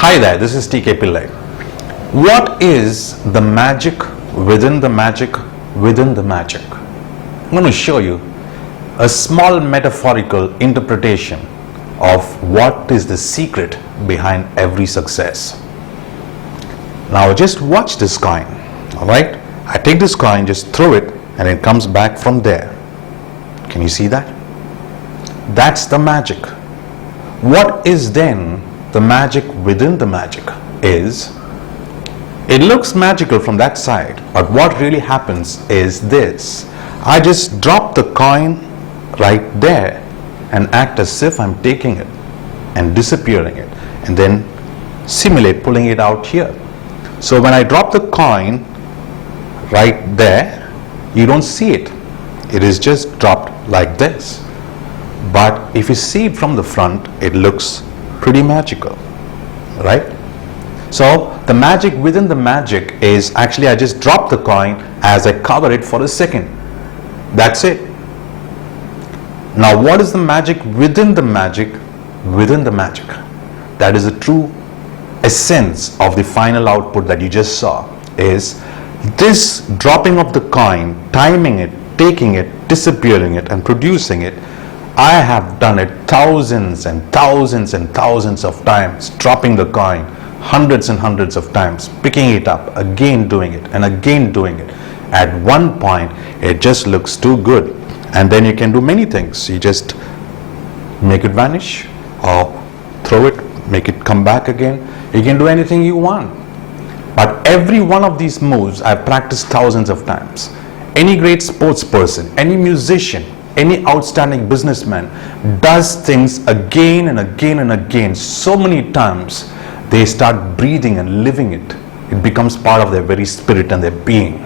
Hi there, this is TK Pillai. What is the magic within the magic within the magic? I'm going to show you a small metaphorical interpretation of what is the secret behind every success. Now just watch this coin, alright? I take this coin, just throw it, and it comes back from there. Can you see that? That's the magic. What is then the magic within the magic is, it looks magical from that side, but what really happens is this. I just drop the coin right there and act as if I'm taking it and disappearing it, and then simulate pulling it out here. So when I drop the coin right there, you don't see it. It is just dropped like this. But if you see it from the front, it looks pretty magical, right? So the magic within the magic is actually I just drop the coin as I cover it for a second. That's it. Now what is the magic within the magic within the magic? That is the true essence of the final output that you just saw, is this dropping of the coin, timing it, taking it, disappearing it, and producing it. I have done it thousands and thousands and thousands of times, dropping the coin hundreds and hundreds of times, picking it up, again doing it and again doing it. At one point it just looks too good, and then you can do many things. You just make it vanish or throw it, make it come back again. You can do anything you want. But every one of these moves I've practiced thousands of times. Any great sports person, any musician, any outstanding businessman does things again and again and again so many times, they start breathing and living it. It becomes part of their very spirit and their being.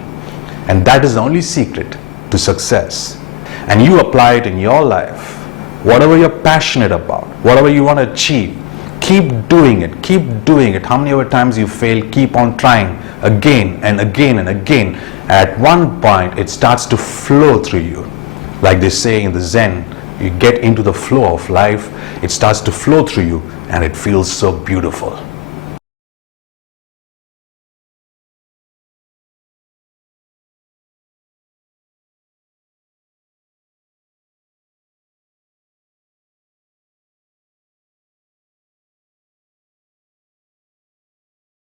And that is the only secret to success. And you apply it in your life. Whatever you're passionate about, whatever you want to achieve, keep doing it, keep doing it. How many other times you fail, keep on trying again and again and again. At one point it starts to flow through you. Like they say in the Zen, you get into the flow of life, it starts to flow through you, and it feels so beautiful.